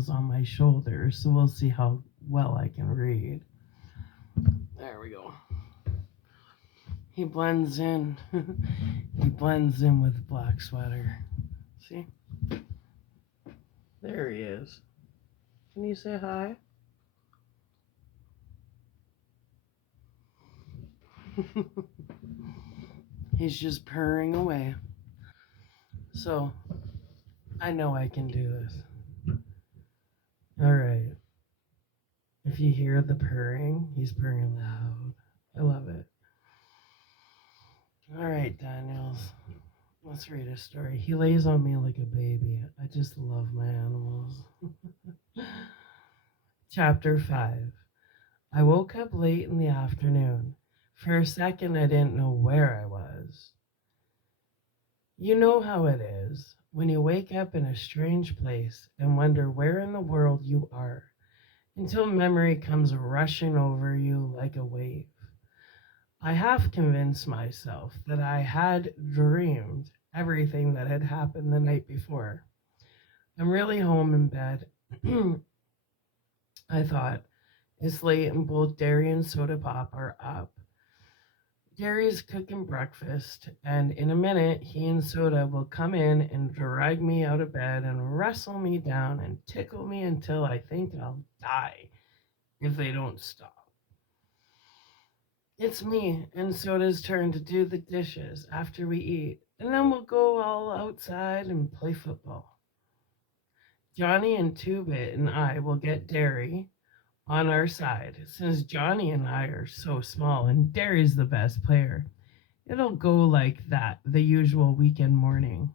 Daniel's on my shoulder, so we'll see how well I can read. There we go. He blends in. He blends in with black sweater. See? There he is. Can you say hi? He's just purring away. So, I know I can do this. Alright. If you hear the purring, he's purring loud. I love it. Alright, Daniels. Let's read a story. He lays on me like a baby. I just love my animals. Chapter 5. I woke up late in the afternoon. For a second, I didn't know where I was. You know how it is when you wake up in a strange place and wonder where in the world you are, until memory comes rushing over you like a wave. I half convinced myself that I had dreamed everything that had happened the night before. I'm really home in bed. I thought, it's late and both Derry and Soda Pop are up. Derry's cooking breakfast, and in a minute he and Soda will come in and drag me out of bed and wrestle me down and tickle me until I think I'll die if they don't stop. It's me and Soda's turn to do the dishes after we eat, and then we'll go all outside and play football. Johnny and Two Bit and I will get Derry on our side, since Johnny and I are so small and Derry's the best player. It'll go like that the usual weekend morning.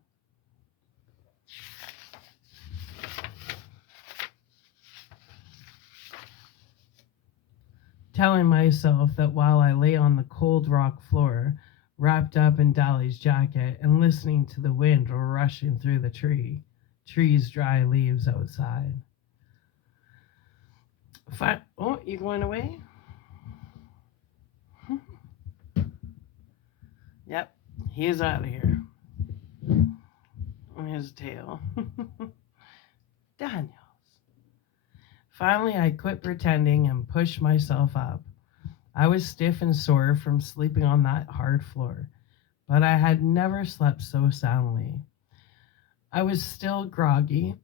Telling myself that while I lay on the cold rock floor, wrapped up in Dolly's jacket and listening to the wind rushing through the trees' dry leaves outside. Oh, you going away? Yep, he's out of here. On his tail. Daniels. Finally, I quit pretending and pushed myself up. I was stiff and sore from sleeping on that hard floor, but I had never slept so soundly. I was still groggy.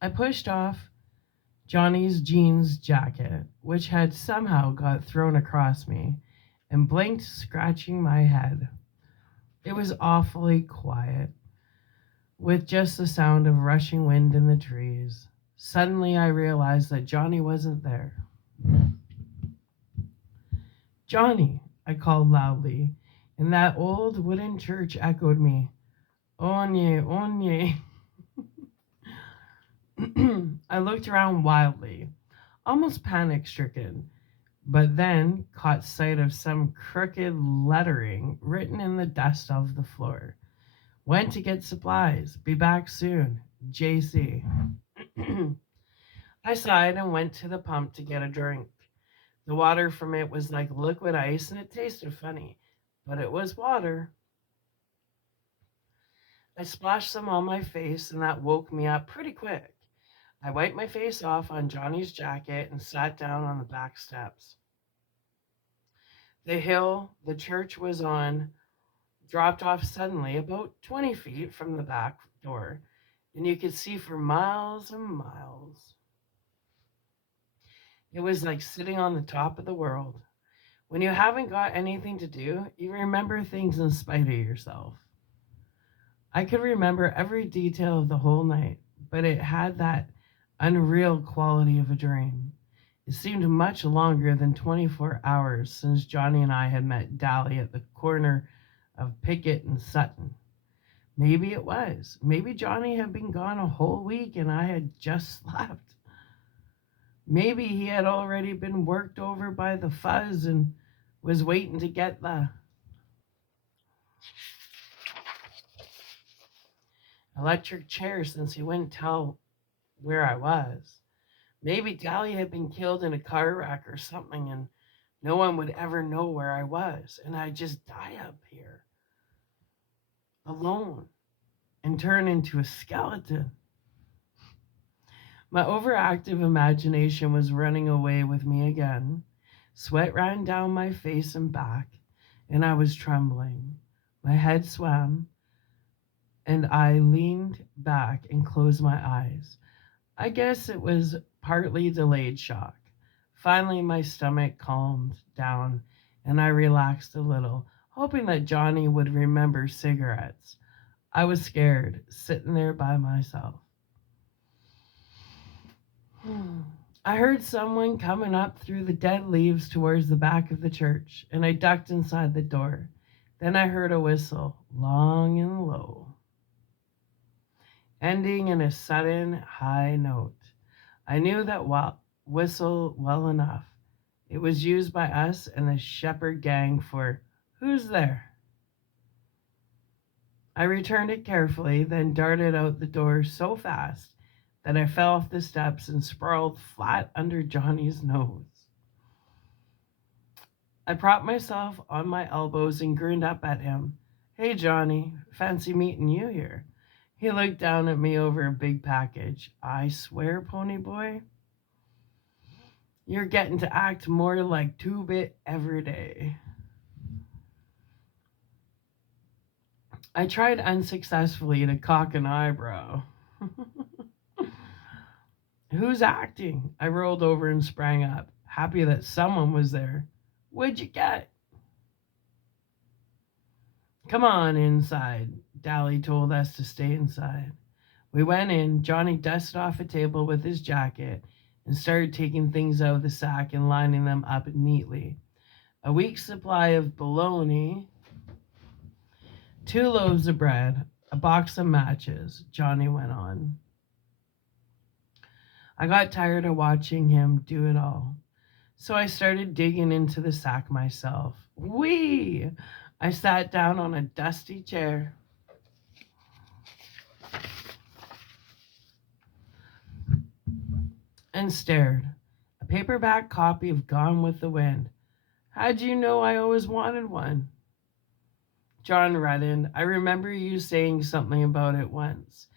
I pushed off Johnny's jeans jacket, which had somehow got thrown across me, and blinked, scratching my head. It was awfully quiet, with just the sound of rushing wind in the trees. Suddenly, I realized that Johnny wasn't there. Johnny, I called loudly, and that old wooden church echoed me. Onye, onye. I looked around wildly, almost panic stricken, but then caught sight of some crooked lettering written in the dust of the floor. Went to get supplies. Be back soon. JC. I sighed and went to the pump to get a drink. The water from it was like liquid ice and it tasted funny, but it was water. I splashed some on my face and that woke me up pretty quick. I wiped my face off on Johnny's jacket and sat down on the back steps. The hill the church was on dropped off suddenly about 20 feet from the back door, and you could see for miles and miles. It was like sitting on the top of the world. When you haven't got anything to do, you remember things in spite of yourself. I could remember every detail of the whole night, but it had that unreal quality of a dream. It seemed much longer than 24 hours since Johnny and I had met Dally at the corner of Pickett and Sutton. Maybe it was. Maybe Johnny had been gone a whole week and I had just slept. Maybe he had already been worked over by the fuzz and was waiting to get the electric chair since he wouldn't tell where I was. Maybe Dally had been killed in a car wreck or something and no one would ever know where I was and I'd just die up here alone and turn into a skeleton. My overactive imagination was running away with me again. Sweat ran down my face and back, and I was trembling. My head swam, and I leaned back and closed my eyes. I guess it was partly delayed shock. Finally, my stomach calmed down, and I relaxed a little, hoping that Johnny would remember cigarettes. I was scared, sitting there by myself. I heard someone coming up through the dead leaves towards the back of the church, and I ducked inside the door. Then I heard a whistle, long and low, ending in a sudden high note. I knew that whistle well enough. It was used by us and the shepherd gang for "Who's there?" I returned it carefully, then darted out the door so fast that I fell off the steps and sprawled flat under Johnny's nose. I propped myself on my elbows and grinned up at him. "Hey, Johnny, fancy meeting you here." He looked down at me over a big package. "I swear, pony boy, you're getting to act more like 2-bit every day." I tried unsuccessfully to cock an eyebrow. "Who's acting?" I rolled over and sprang up, happy that someone was there. "What'd you get?" "Come on inside." Dally told us to stay inside. We went in. Johnny dusted off a table with his jacket and started taking things out of the sack and lining them up neatly. A week's supply of bologna, 2 loaves of bread, a box of matches, Johnny went on. I got tired of watching him do it all, so I started digging into the sack myself. Whee! I sat down on a dusty chair and stared. A paperback copy of Gone with the Wind. "How'd you know I always wanted one?" John reddened. "I remember you saying something about it once,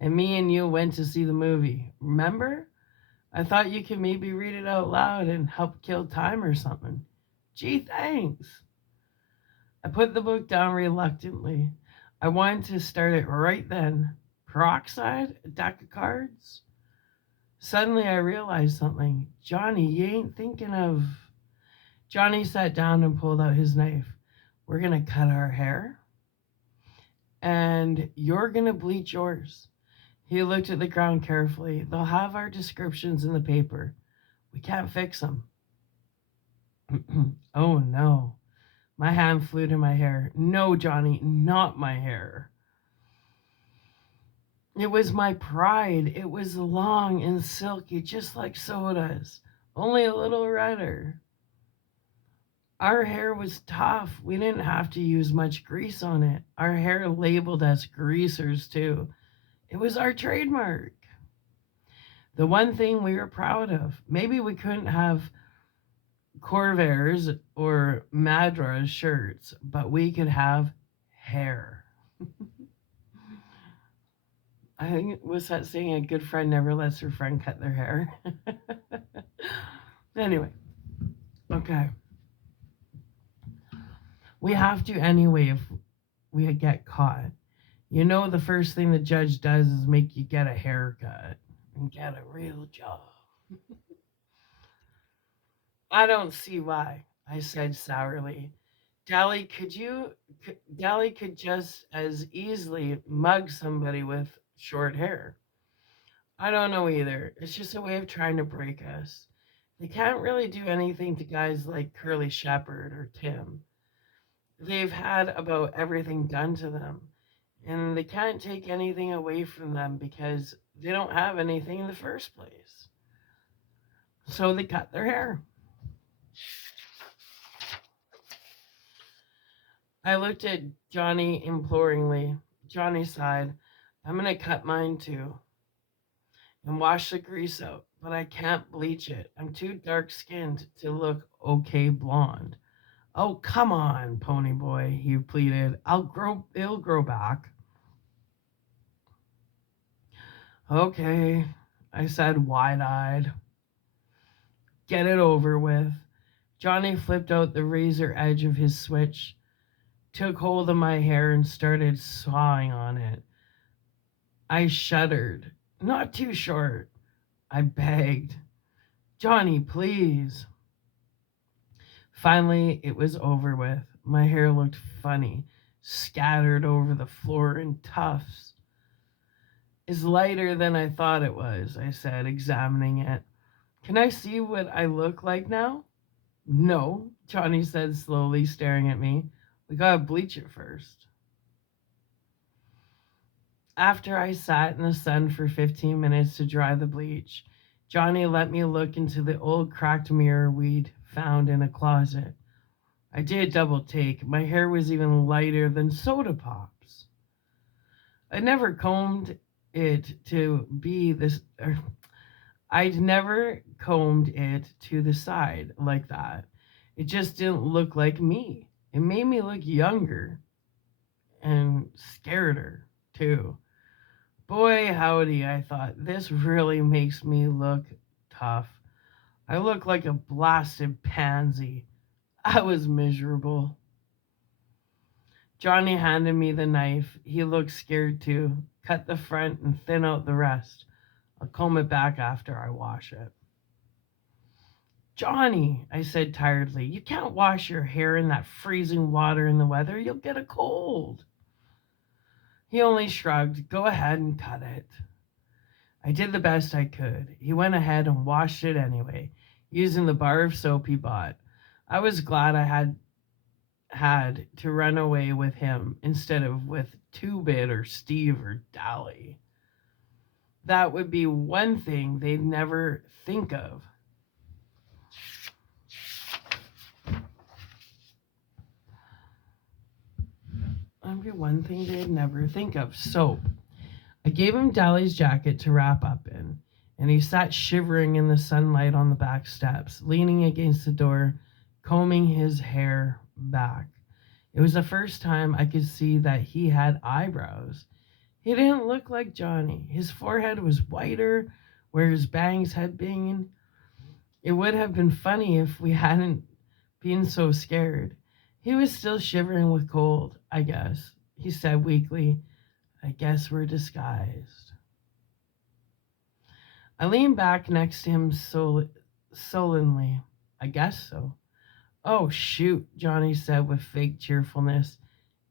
and me and you went to see the movie. Remember? I thought you could maybe read it out loud and help kill time or something." "Gee, thanks." I put the book down reluctantly. I wanted to start it right then. Peroxide? A deck of cards? Suddenly I realized something. "Johnny, you ain't thinking of..." Johnny sat down and pulled out his knife. "We're going to cut our hair, and you're going to bleach yours." He looked at the ground carefully. "They'll have our descriptions in the paper. We can't fix them." Oh no. My hand flew to my hair. "No, Johnny, not my hair." It was my pride. It was long and silky, just like Soda's, only a little redder. Our hair was tough. We didn't have to use much grease on it. Our hair labeled as greasers, too. It was our trademark. The one thing we were proud of. Maybe we couldn't have Corvairs or Madras shirts, but we could have hair. I think it was that saying, "A good friend never lets her friend cut their hair." Anyway, okay. We have to anyway if we get caught. You know, the first thing the judge does is make you get a haircut and get a real job. "I don't see why," I said sourly. Dally could just as easily mug somebody with short hair." "I don't know either. It's just a way of trying to break us. They can't really do anything to guys like Curly Shepherd or Tim. They've had about everything done to them, and they can't take anything away from them because they don't have anything in the first place. So they cut their hair." I looked at Johnny imploringly. Johnny sighed. "I'm going to cut mine too and wash the grease out, but I can't bleach it. I'm too dark skinned to look okay blonde." "Oh, come on, pony boy," he pleaded. It'll grow back." "Okay." I said, wide-eyed. Get it over with. Johnny flipped out the razor edge of his switch, took hold of my hair, and started sawing on it. I shuddered. Not too short. I begged. Johnny, please. Finally, it was over with. My hair looked funny, scattered over the floor in tufts. It's lighter than I thought it was, I said, examining it. Can I see what I look like now? No, Johnny said slowly, staring at me. We gotta bleach it first. After I sat in the sun for 15 minutes to dry the bleach, Johnny let me look into the old cracked mirror we'd found in a closet. I did double take. My hair was even lighter than soda pops. I never combed it to be this. I'd never combed it to the side like that. It just didn't look like me. It made me look younger and scareder, too. Boy, howdy, I thought, this really makes me look tough. I look like a blasted pansy. I was miserable. Johnny handed me the knife. He looked scared too. Cut the front and thin out the rest. I'll comb it back after I wash it. Johnny, I said tiredly, you can't wash your hair in that freezing water in the weather. You'll get a cold. He only shrugged. Go ahead and cut it. I did the best I could. He went ahead and washed it anyway, using the bar of soap he bought. I was glad I had to run away with him instead of with Two-Bit or Steve or Dolly. That would be one thing they'd never think of. That'd be one thing they'd never think of. Soap. I gave him Dolly's jacket to wrap up in, and he sat shivering in the sunlight on the back steps, leaning against the door, combing his hair back. It was the first time I could see that he had eyebrows. He didn't look like Johnny. His forehead was whiter where his bangs had been. It would have been funny if we hadn't been so scared. He was still shivering with cold, I guess, he said weakly. I guess we're disguised. I leaned back next to him sullenly. I guess so. Oh, shoot, Johnny said with fake cheerfulness.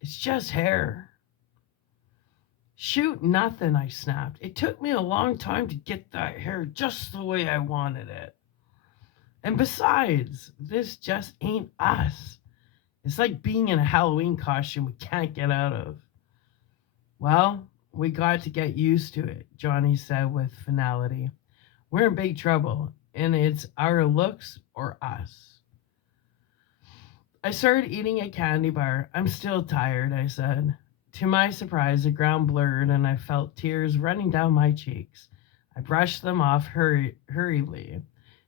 It's just hair. Shoot nothing, I snapped. It took me a long time to get that hair just the way I wanted it. And besides, this just ain't us. It's like being in a Halloween costume we can't get out of. Well, we got to get used to it, Johnny said with finality. We're in big trouble, and it's our looks or us. I started eating a candy bar. I'm still tired, I said. To my surprise, the ground blurred, and I felt tears running down my cheeks. I brushed them off hurriedly.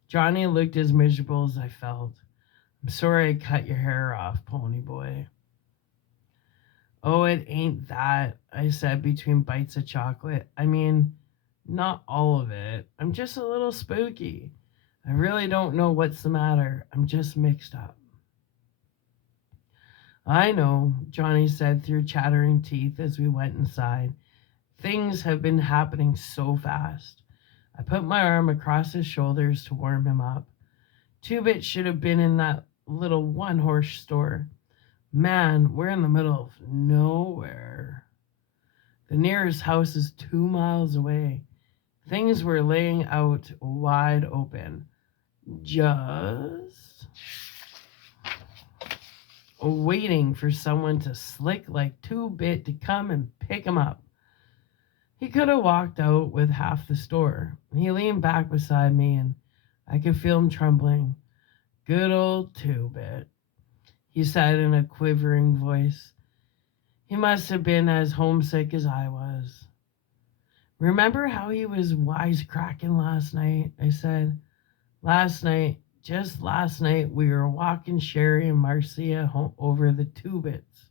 Johnny looked as miserable as I felt. I'm sorry I cut your hair off, pony boy. Oh, it ain't that, I said between bites of chocolate. I mean, not all of it. I'm just a little spooky. I really don't know what's the matter. I'm just mixed up. I know, Johnny said through chattering teeth as we went inside. Things have been happening so fast. I put my arm across his shoulders to warm him up. Two-Bit should have been in that little one-horse store. Man, we're in the middle of nowhere. The nearest house is 2 miles away. Things were laying out wide open. Just waiting for someone to slick like Two-Bit to come and pick him up. He could have walked out with half the store. He leaned back beside me, and I could feel him trembling. Good old Two-Bit, he said in a quivering voice. He must have been as homesick as I was. Remember how he was wisecracking last night? I said. Just last night, we were walking Sherry and Marcia over the Two-Bits.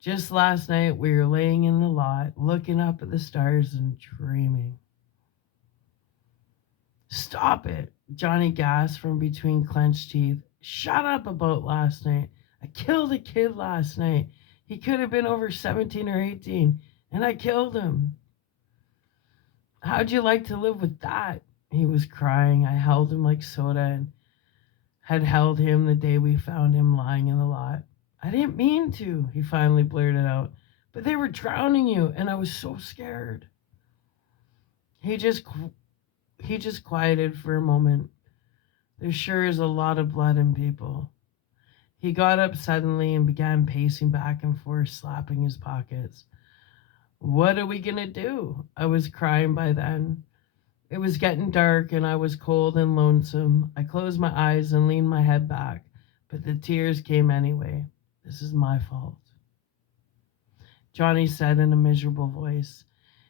Just last night, we were laying in the lot, looking up at the stars and dreaming. Stop it, Johnny gasped from between clenched teeth. Shut up about last night. I killed a kid last night. He could have been over 17 or 18, and I killed him. How'd you like to live with that? He was crying. I held him like soda and had held him the day we found him lying in the lot. I didn't mean to, he finally blurted out, but they were drowning you, and I was so scared. He just he just quieted for a moment. There sure is a lot of blood in people. He got up suddenly and began pacing back and forth, slapping his pockets. What are we gonna do? I was crying by then. It was getting dark and I was cold and lonesome. I closed my eyes and leaned my head back, but the tears came anyway. This is my fault, Johnny said in a miserable voice.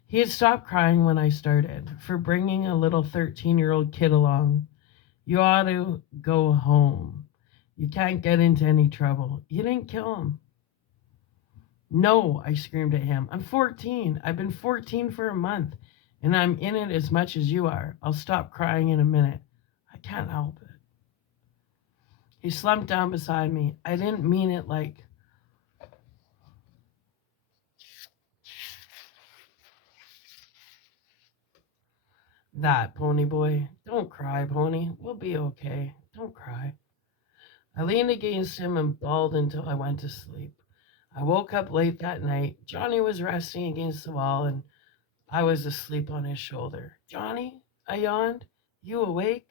He had stopped crying when I started, for bringing a little 13-year-old kid along. You ought to go home. You can't get into any trouble. You didn't kill him. No, I screamed at him. I'm 14. I've been 14 for a month, and I'm in it as much as you are. I'll stop crying in a minute. I can't help it. He slumped down beside me. I didn't mean it like... that, Pony boy. Don't cry, Pony. We'll be okay. Don't cry. I leaned against him and bawled until I went to sleep. I woke up late that night. Johnny was resting against the wall, and I was asleep on his shoulder. Johnny, I yawned. You awake?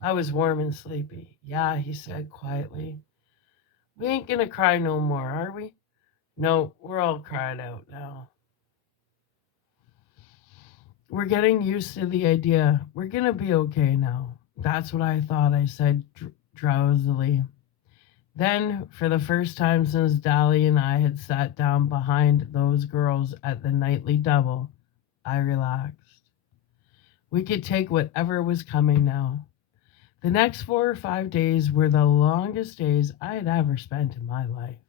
I was warm and sleepy. Yeah, he said quietly. We ain't gonna cry no more, are we? No, we're all cried out now. We're getting used to the idea. We're gonna be okay now. That's what I thought, I said drowsily. Then, for the first time since Dolly and I had sat down behind those girls at the nightly double, I relaxed. We could take whatever was coming now. The next 4 or 5 days were the longest days I had ever spent in my life.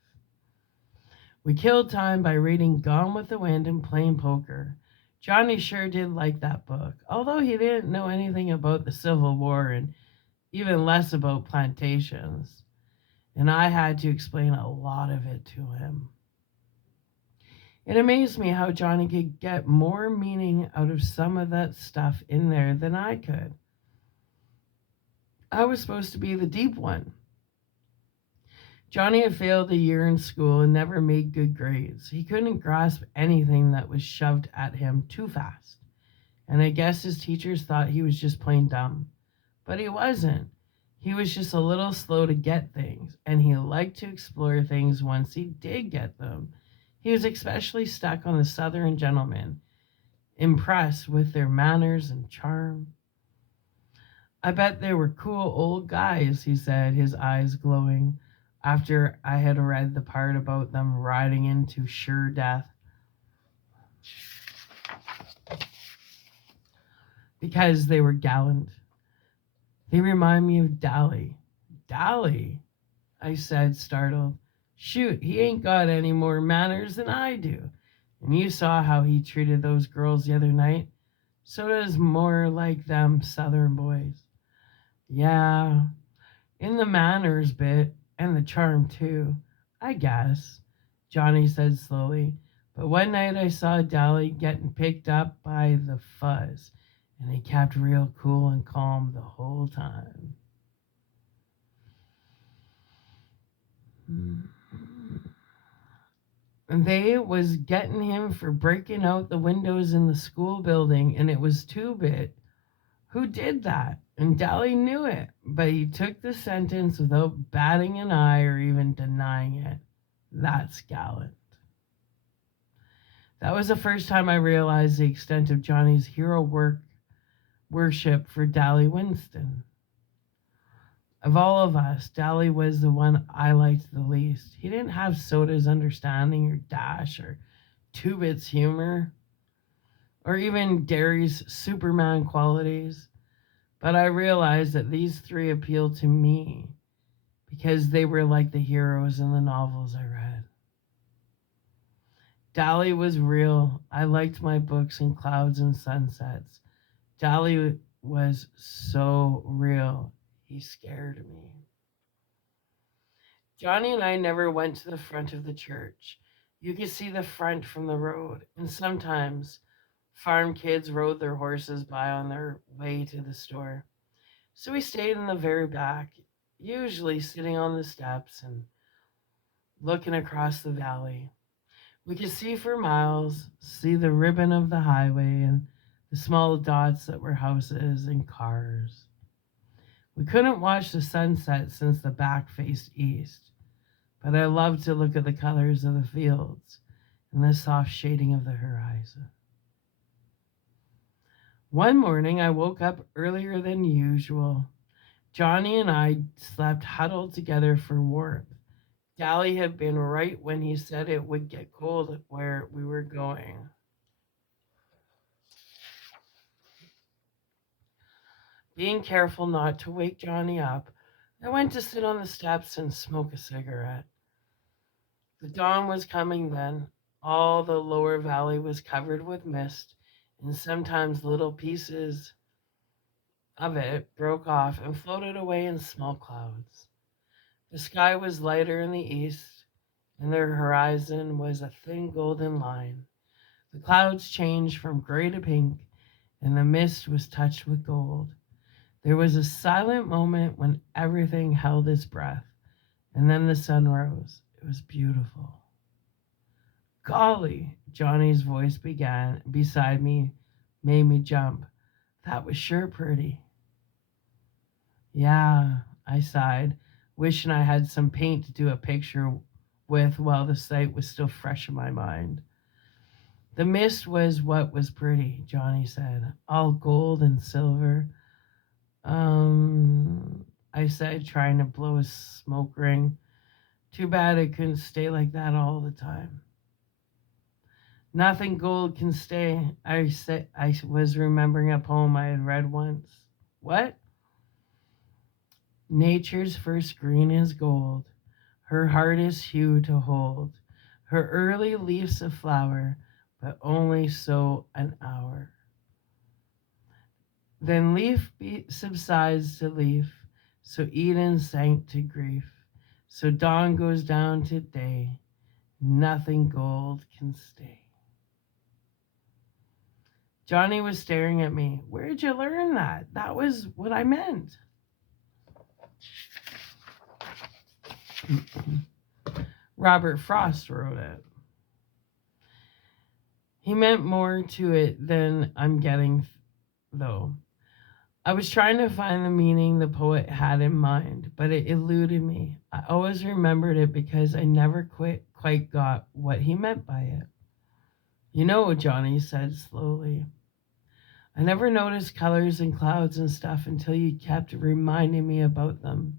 We killed time by reading Gone with the Wind and playing poker. Johnny sure did like that book, although he didn't know anything about the Civil War and even less about plantations. And I had to explain a lot of it to him. It amazed me how Johnny could get more meaning out of some of that stuff in there than I could. I was supposed to be the deep one. Johnny had failed a year in school and never made good grades. He couldn't grasp anything that was shoved at him too fast. And I guess his teachers thought he was just plain dumb. But he wasn't. He was just a little slow to get things, and he liked to explore things once he did get them. He was especially stuck on the Southern gentlemen, impressed with their manners and charm. I bet they were cool old guys, he said, his eyes glowing, after I had read the part about them riding into sure death. Because they were gallant. They remind me of Dolly. Dolly, I said, startled. Shoot, he ain't got any more manners than I do. And you saw how he treated those girls the other night. So does more like them Southern boys. Yeah, in the manners bit, and the charm too, I guess, Johnny said slowly. But one night I saw Dolly getting picked up by the fuzz, and he kept real cool and calm the whole time. And they was getting him for breaking out the windows in the school building, and it was two-bit. Who did that? And Dolly knew it, but he took the sentence without batting an eye or even denying it. That's gallant. That was the first time I realized the extent of Johnny's hero worship for Dolly Winston. Of all of us, Dolly was the one I liked the least. He didn't have Soda's understanding or dash or Two-Bit's humor or even Derry's Superman qualities. But I realized that these three appealed to me because they were like the heroes in the novels I read. Dolly was real. I liked my books and clouds and sunsets. Dolly was so real. He scared me. Johnny and I never went to the front of the church. You could see the front from the road, and sometimes farm kids rode their horses by on their way to the store. So we stayed in the very back, usually sitting on the steps and looking across the valley. We could see for miles, see the ribbon of the highway and the small dots that were houses and cars. We couldn't watch the sunset since the back faced east, but I loved to look at the colors of the fields and the soft shading of the horizon. One morning I woke up earlier than usual. Johnny and I slept huddled together for warmth. Gally had been right when he said it would get cold where we were going. Being careful not to wake Johnny up, I went to sit on the steps and smoke a cigarette. The dawn was coming then. All the lower valley was covered with mist, and sometimes little pieces of it broke off and floated away in small clouds. The sky was lighter in the east, and the horizon was a thin golden line. The clouds changed from gray to pink, and the mist was touched with gold. There was a silent moment when everything held its breath, and then the sun rose. It was beautiful. Golly, Johnny's voice began beside me, made me jump. That was sure pretty. Yeah, I sighed, wishing I had some paint to do a picture with while the sight was still fresh in my mind. The mist was what was pretty, Johnny said, all gold and silver. I said, trying to blow a smoke ring. Too bad it couldn't stay like that all the time. Nothing gold can stay. I said I was remembering a poem I had read once. What? Nature's first green is gold. Her heart is hue to hold. Her early leaves a flower, but only so an hour. Then subsides to leaf, so Eden sank to grief. So dawn goes down to day, nothing gold can stay. Johnny was staring at me. Where'd you learn that? That was what I meant. Robert Frost wrote it. He meant more to it than I'm getting, though. I was trying to find the meaning the poet had in mind, but it eluded me. I always remembered it because I never quite got what he meant by it. You know, Johnny said slowly, I never noticed colors and clouds and stuff until you kept reminding me about them.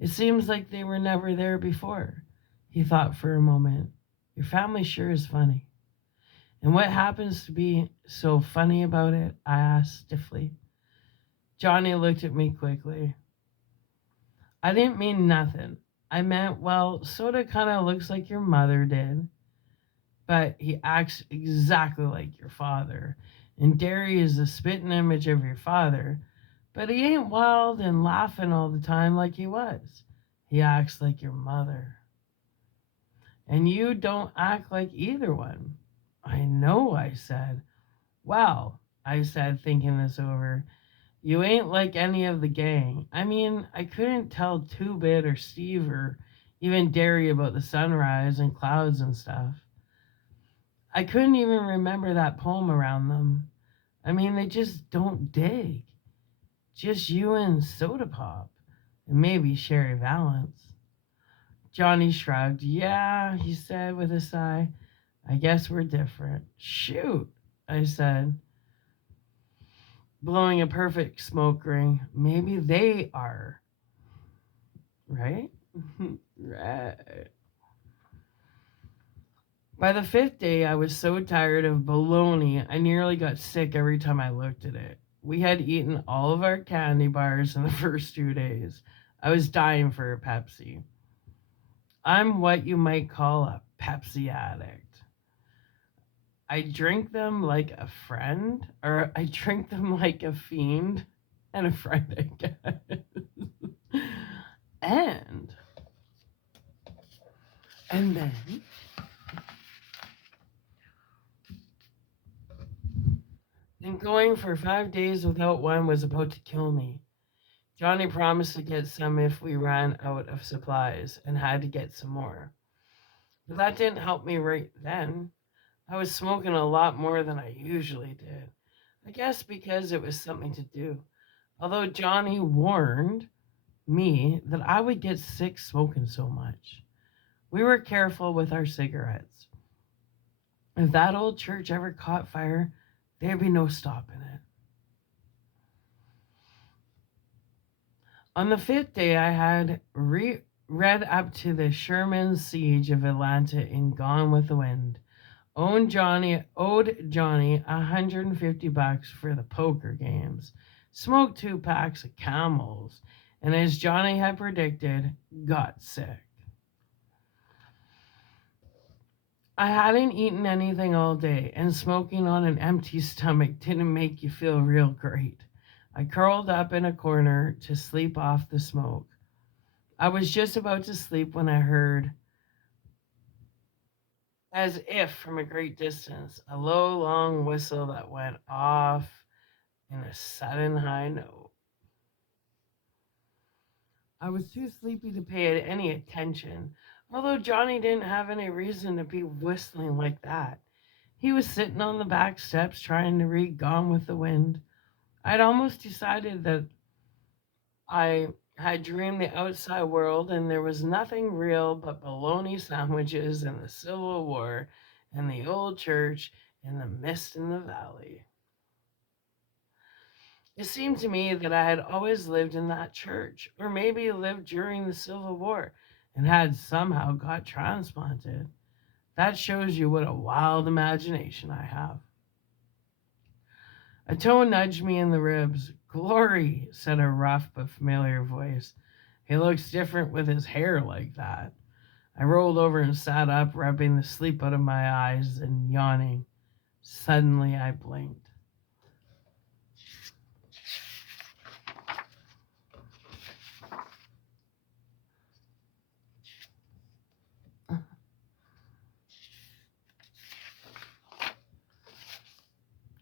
It seems like they were never there before. He thought for a moment. Your family sure is funny. And what happens to be so funny about it? I asked stiffly. Johnny looked at me quickly. I didn't mean nothing. I meant, well, sorta kinda looks like your mother did. But he acts exactly like your father. And Derry is the spitting image of your father. But he ain't wild and laughing all the time like he was. He acts like your mother. And you don't act like either one. I know, I said. Well, I said, thinking this over, you ain't like any of the gang. I mean, I couldn't tell Two Bit or Steve or even Derry about the sunrise and clouds and stuff. I couldn't even remember that poem around them. I mean, they just don't dig. Just you and Soda Pop, and maybe Sherry Valance. Johnny shrugged. Yeah, he said with a sigh. I guess we're different. Shoot, I said, blowing a perfect smoke ring. Maybe they are. Right? Right. By the fifth day, I was so tired of bologna, I nearly got sick every time I looked at it. We had eaten all of our candy bars in the first 2 days. I was dying for a Pepsi. I'm what you might call a Pepsi addict. I drink them like a friend, or I drink them like a fiend and a friend, I guess. And then, and going for 5 days without one was about to kill me. Johnny promised to get some if we ran out of supplies and had to get some more. But that didn't help me right then. I was smoking a lot more than I usually did. I guess because it was something to do. Although Johnny warned me that I would get sick smoking so much. We were careful with our cigarettes. If that old church ever caught fire, there'd be no stopping it. On the fifth day, I had read up to the Sherman siege of Atlanta in Gone with the Wind. Owed Johnny $150 for the poker games. Smoked 2 packs of Camels, and as Johnny had predicted, got sick. I hadn't eaten anything all day, and smoking on an empty stomach didn't make you feel real great. I curled up in a corner to sleep off the smoke. I was just about to sleep when I heard, as if from a great distance, a low, long whistle that went off in a sudden high note. I was too sleepy to pay it any attention, although Johnny didn't have any reason to be whistling like that. He was sitting on the back steps trying to read Gone with the Wind. I'd almost decided that I had dreamed the outside world and there was nothing real but bologna sandwiches and the Civil War and the old church and the mist in the valley. It seemed to me that I had always lived in that church, or maybe lived during the Civil War and had somehow got transplanted. That shows you what a wild imagination I have. A toe nudged me in the ribs. "Glory," said a rough but familiar voice. "He looks different with his hair like that." I rolled over and sat up, rubbing the sleep out of my eyes and yawning. Suddenly I blinked.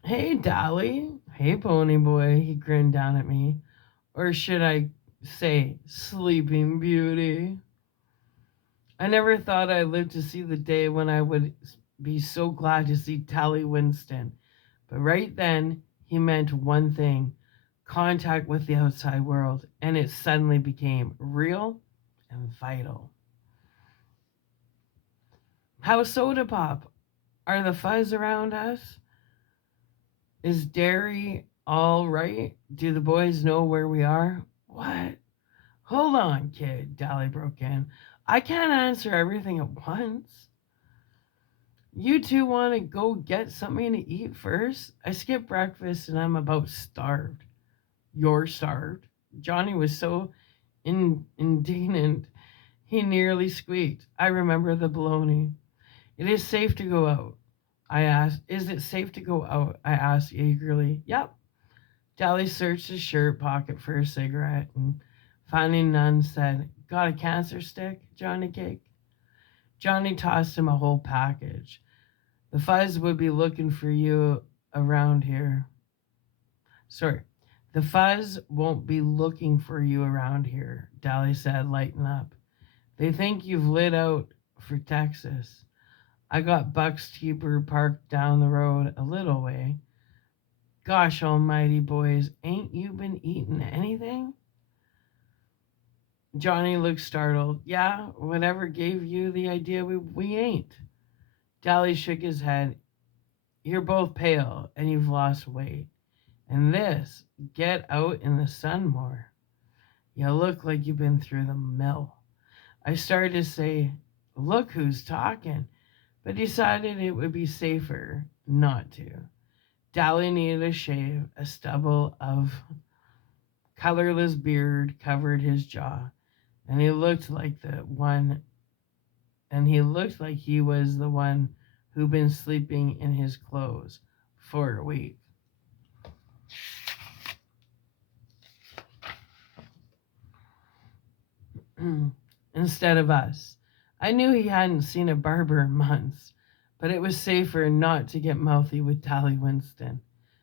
"Hey, Dolly. Hey, Pony Boy," he grinned down at me. Or should I say, Sleeping Beauty? I never thought I'd live to see the day when I would be so glad to see Tally Winston. But right then, he meant one thing: contact with the outside world, and it suddenly became real and vital. "How's Soda Pop? Are the fuzz around us? Is Derry all right? Do the boys know where we are?" "What? Hold on, kid," Dolly broke in. "I can't answer everything at once. You two want to go get something to eat first? I skipped breakfast and I'm about starved." "You're starved?" Johnny was so indignant he nearly squeaked. I remember the bologna. "It is safe to go out." I asked. "Is it safe to go out?" I asked eagerly. "Yep." Dolly searched his shirt pocket for a cigarette and, finding none, said, "Got a cancer stick, Johnny Cake?" Johnny tossed him a whole package. "The fuzz would be looking for you around here." "Sorry, the fuzz won't be looking for you around here," Dolly said, lighten up. "They think you've lit out for Texas." I got Buck's Keeper parked down the road a little way. "Gosh almighty, boys, ain't you been eating anything?" Johnny looked startled. "Yeah, whatever gave you the idea we ain't?" Dolly shook his head. "You're both pale and you've lost weight. And this, get out in the sun more. You look like you've been through the mill." I started to say, "Look who's talking," but decided it would be safer not to. Dolly needed a shave. A stubble of colorless beard covered his jaw, and he looked like he was the one who'd been sleeping in his clothes for a week. Instead of us. I knew he hadn't seen a barber in months, but it was safer not to get mouthy with Tally Winston.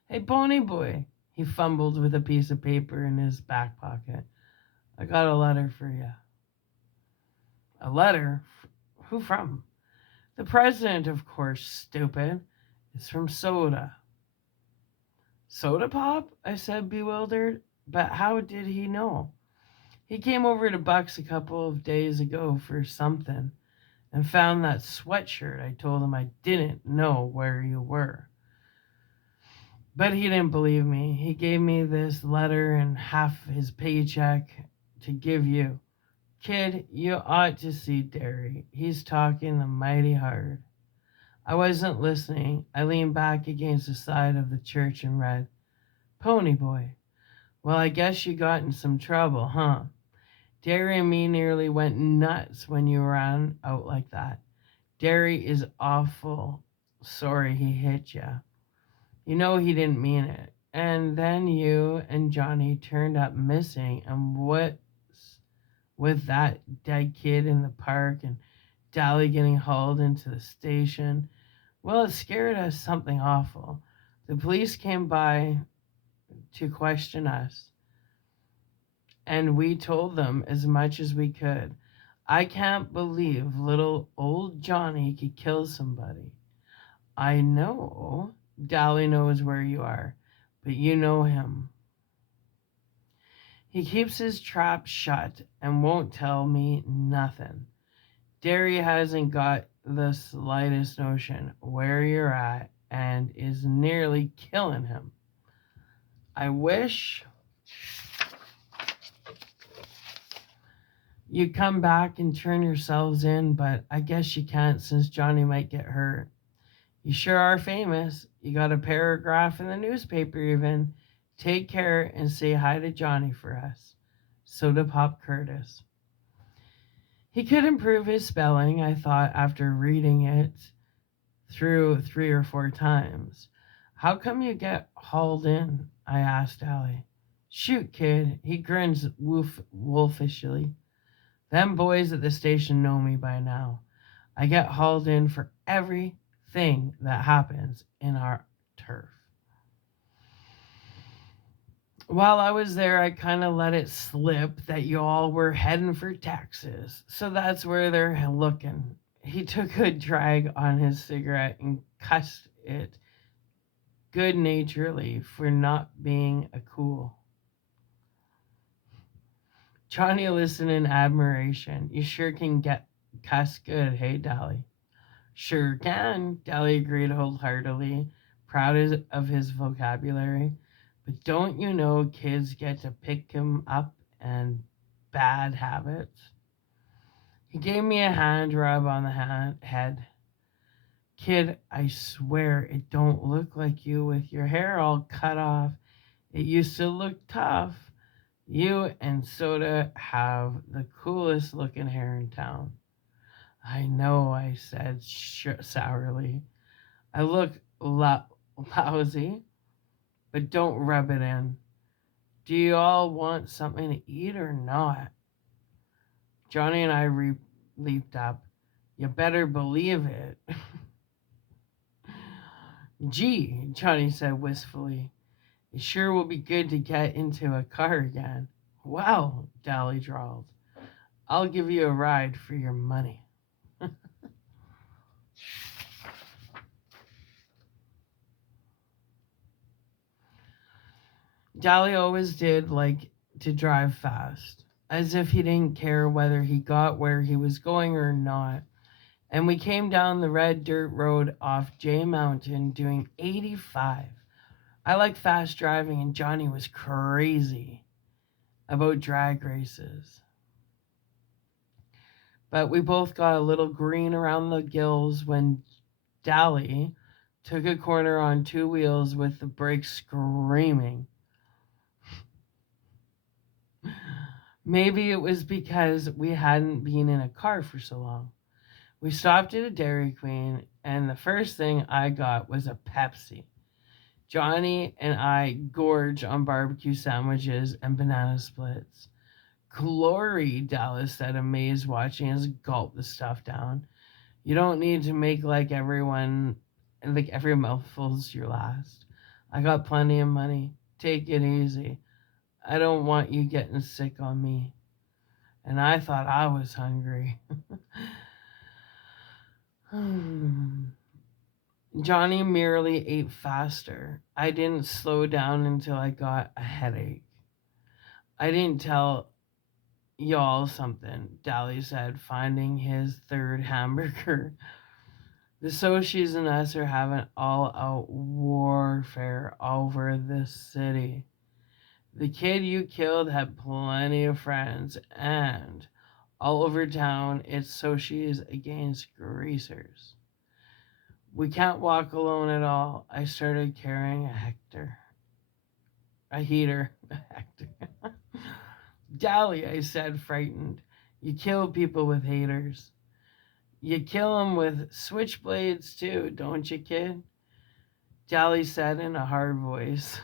Hey, Pony Boy, he fumbled with a piece of paper in his back pocket. I got a letter for you. A letter? Who from? The president, of course, stupid. It's from Soda. Soda Pop? I said, bewildered. But how did he know? He came over to Buck's a couple of days ago for something and found that sweatshirt. I told him I didn't know where you were. But he didn't believe me. He gave me this letter and half his paycheck to give you. Kid, you ought to see Derry. He's talking the mighty hard. I wasn't listening. I leaned back against the side of the church and read, Pony Boy. Well, I guess you got in some trouble, huh? Derry and me nearly went nuts when you ran out like that. Derry is awful sorry he hit you. You know he didn't mean it. And then you and Johnny turned up missing, and what's with that dead kid in the park and Dally getting hauled into the station? Well, it scared us something awful. The police came by to question us, and we told them as much as we could. I can't believe little old Johnny could kill somebody. I know Dally knows where you are, but you know him. He keeps his trap shut and won't tell me nothing. Derry hasn't got the slightest notion where you're at and is nearly killing him. I wish you'd come back and turn yourselves in, but I guess you can't since Johnny might get hurt. You sure are famous. You got a paragraph in the newspaper even. Take care and say hi to Johnny for us. Soda Pop Curtis. He could improve his spelling, I thought, after reading it through 3 or 4 times. How come you get hauled in? I asked Allie. Shoot, kid. He grins wolfishly. Them boys at the station know me by now. I get hauled in for everything that happens in our turf. While I was there, I kind of let it slip that you all were heading for Texas. So that's where they're looking. He took a drag on his cigarette and cussed it good naturedly for not being a cool. Johnny listened in admiration. You sure can get cuss good, hey, Dolly? Sure can, Dolly agreed wholeheartedly, proud of his vocabulary. But don't you know kids get to pick him up and bad habits? He gave me a hand rub on the head. Kid, I swear it don't look like you with your hair all cut off. It used to look tough. You and Soda have the coolest looking hair in town. I know, I said sourly. I look lousy, but don't rub it in. Do you all want something to eat or not? Johnny and I leaped up. You better believe it. Gee, Johnny said wistfully. It sure will be good to get into a car again. Well, Dolly drawled. I'll give you a ride for your money. Dolly always did like to drive fast, as if he didn't care whether he got where he was going or not. And we came down the red dirt road off Jay Mountain doing 85. I like fast driving, and Johnny was crazy about drag races. But we both got a little green around the gills when Dolly took a corner on 2 wheels with the brakes screaming. Maybe it was because we hadn't been in a car for so long. We stopped at a Dairy Queen, and the first thing I got was a Pepsi. Johnny and I gorge on barbecue sandwiches and banana splits. Glory, Dallas said, amazed, watching us gulp the stuff down. You don't need to make like every mouthful's your last. I got plenty of money. Take it easy. I don't want you getting sick on me. And I thought I was hungry. Johnny merely ate faster. I didn't slow down until I got a headache. I didn't tell y'all something, Dally said, finding his third hamburger. The Soshis and us are having all out warfare over this city. The kid you killed had plenty of friends, and all over town it's Soshis against greasers. We can't walk alone at all. I started carrying a heater. Hector. Dally, I said, frightened. You kill people with haters. You kill them with switchblades too, don't you, kid? Dally said in a hard voice.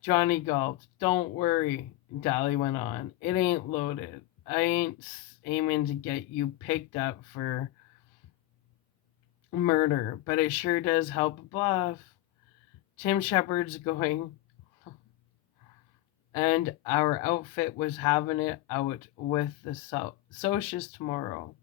Johnny gulped. Don't worry, Dally went on. It ain't loaded. I ain't aiming to get you picked up for murder, but it sure does help a bluff. Tim Shepard's going, and our outfit was having it out with the socials tomorrow.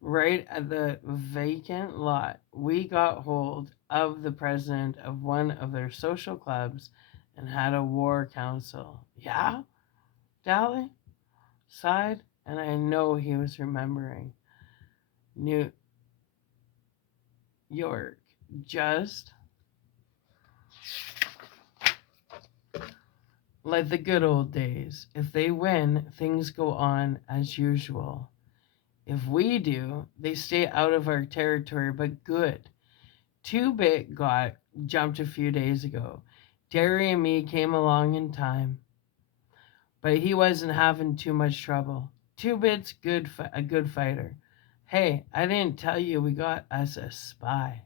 Right at the vacant lot, we got hold of the president of one of their social clubs and had a war council. Yeah? Dally sighed, and I know he was remembering. New York, just like the good old days. If they win, things go on as usual. If we do, they stay out of our territory, but good. 2-Bit got jumped a few days ago. Derry and me came along in time, but he wasn't having too much trouble. 2-Bit's a good fighter. Hey, I didn't tell you we got us a spy.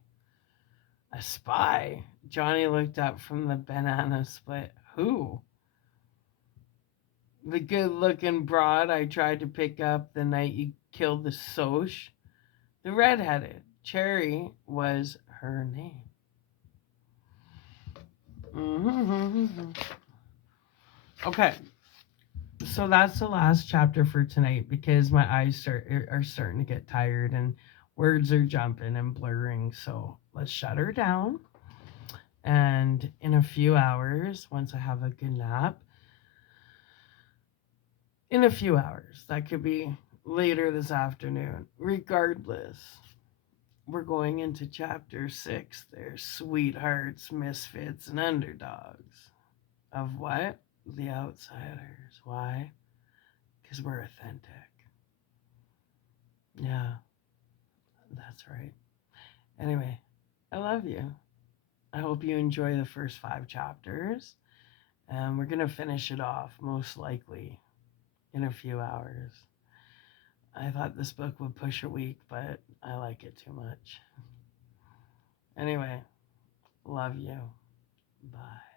A spy? Johnny looked up from the banana split. Who? The good-looking broad I tried to pick up the night you killed the Soch. The red-headed. Cherry was her name. Okay, so that's the last chapter for tonight because my eyes are starting to get tired and words are jumping and blurring. So let's shut her down. And in a few hours, once I have a good nap, in a few hours, that could be later this afternoon, regardless, we're going into chapter 6. They're sweethearts, misfits, and underdogs. Of what? The outsiders. Why? Because we're authentic. Yeah, that's right. Anyway, I love you. I hope you enjoy the first 5 chapters. And we're going to finish it off, most likely, in a few hours. I thought this book would push a week, but I like it too much. Anyway, love you. Bye.